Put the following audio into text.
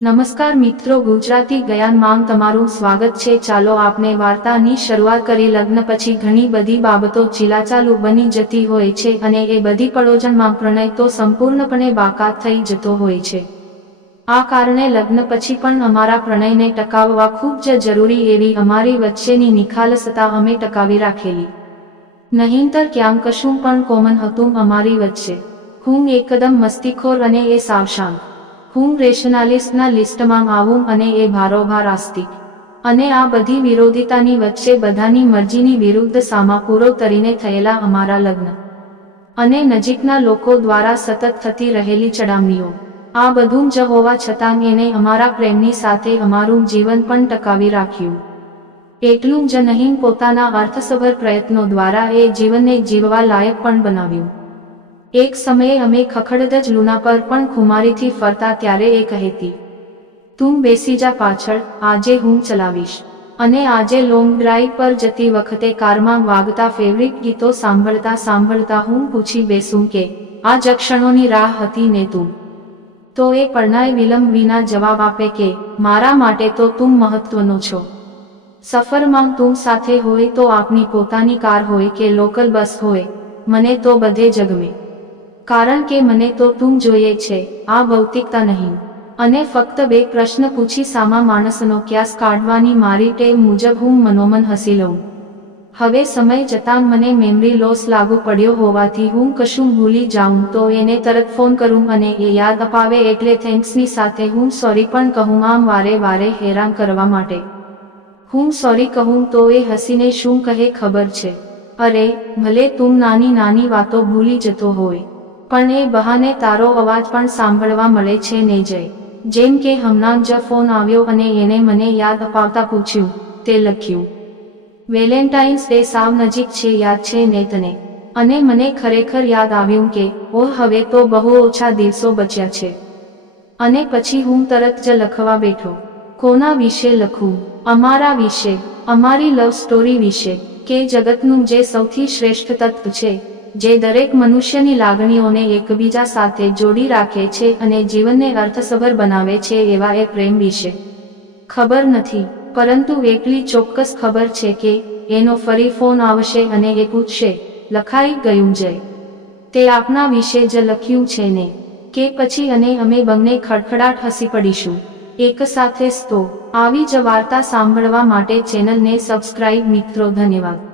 નમસ્કાર મિત્રો, ગુજરાતી જ્ઞાનમાં તમારું સ્વાગત છે. ચાલો આપણે વાર્તાની શરૂઆત કરી. લગ્ન પછી ઘણી બધી બાબતો ચીલાચાલુ બની જતી હોય છે અને એ બધી પડોજણમાં પ્રણય તો સંપૂર્ણપણે બાકાત થઈ જતો હોય છે. આ કારણે લગ્ન પછી પણ અમારા પ્રણયને ટકાવવા ખૂબ જ જરૂરી એવી અમારી વચ્ચેની નિખાલસતા અમે ટકાવી રાખેલી. નહીંતર ક્યાંક કશું પણ કોમન હતું અમારી વચ્ચે. હું એકદમ મસ્તીખોર અને એ સાવશાંત હું રેશનાલિસ્ટના લિસ્ટમાં આવું અને એ ભારોભાર આસ્તિક અને આ બધી વિરોધિતાની વચ્ચે બધાની મરજીની વિરુદ્ધ સામાપૂરો તરીને થયેલા અમારા લગ્ન. અને નજીકના લોકો દ્વારા સતત થતી રહેલી ચડામણીઓ. આ બધું જ હોવા છતાં એને અમારા પ્રેમની સાથે અમારું જીવન પણ ટકાવી રાખ્યું. એટલું જ નહીં પોતાના અર્થસભર પ્રયત્નો દ્વારા એ જીવનને જીવવા લાયક પણ બનાવ્યું. એક સમયે અમે ખખડદ જ લુના પર પણ ખુમારીથી ફરતા ત્યારે એ કહેતી, તું બેસી જા પાછળ, આજે હું ચલાવીશ. અને આજે લોંગ ડ્રાઈવ પર જતી વખતે કારમાં વાગતા ફેવરિટ ગીતો સાંભળતા સાંભળતા હું પૂછી બેસું કે, આ જક્ષણોની રાહ હતી ને તું? તો એ પરણાય વિલંબ વિના જવાબ આપે કે, મારા માટે તો તું મહત્વનો છો. સફરમાં તું સાથે હોય તો આપની પોતાની કાર હોય કે લોકલ બસ હોય, મને તો બધે જગમે કારણ કે મને તો તું જોઈએ છે, આ ભૌતિકતા નહીં. અને ફક્ત બે પ્રશ્ન પૂછી સામા માણસનો ક્યાસ કાઢવાની મારી ટેવ મુજબ હું મનોમન હસી લઉં. હવે સમય જતાં મને મેમરી લોસ લાગુ પડ્યો હોવાથી હું કશું ભૂલી જાઉં તો એને તરત ફોન કરું અને એ યાદ અપાવે એટલે થેન્ક્સની સાથે હું સોરી પણ કહું આમ વારે વારે હેરાન કરવા માટે. હું સોરી કહું તો એ હસીને શું કહે ખબર છે. અરે, ભલે તું નાની નાની વાતો ભૂલી જતો હોય. પણ એ બહાને તારો અવાજ પણ સાંભળવા મળે છે ને જય. જેમ કે હમણાં જ ફોન આવ્યો અને એને મને યાદ અપાવતા પૂછ્યું, તે લખ્યું. વેલેન્ટાઇન્સ ડે સાવ નજીક છે યાદ છે ને તને. અને મને ખરેખર યાદ આવ્યું કે ઓ હવે તો બહુ ઓછા દિવસો બચ્યા છે. અને પછી હું તરત જ લખવા બેઠો. કોના વિશે લખું? અમારા વિશે, અમારી લવ સ્ટોરી વિશે, કે જગતનું જે સૌથી શ્રેષ્ઠ તત્વ છે જે દરેક મનુષ્યની લાગણીઓને એકબીજા સાથે જોડી રાખે છે અને જીવનને અર્થસભર બનાવે છે એવા એ પ્રેમ વિશે ખબર નથી. પરંતુ એટલી ચોક્કસ ખબર છે કે એનો ફરી ફોન આવશે અને એ પૂછશે, લખાઈ ગયું જય તે આપના વિશે જ લખ્યું છે ને? કે પછી અને અમે બંને ખડખડાટ હસી પડીશું. એક સાથે તો આવી જ વાર્તા સાંભળવા માટે ચેનલને સબસ્ક્રાઇબ મિત્રો, ધન્યવાદ.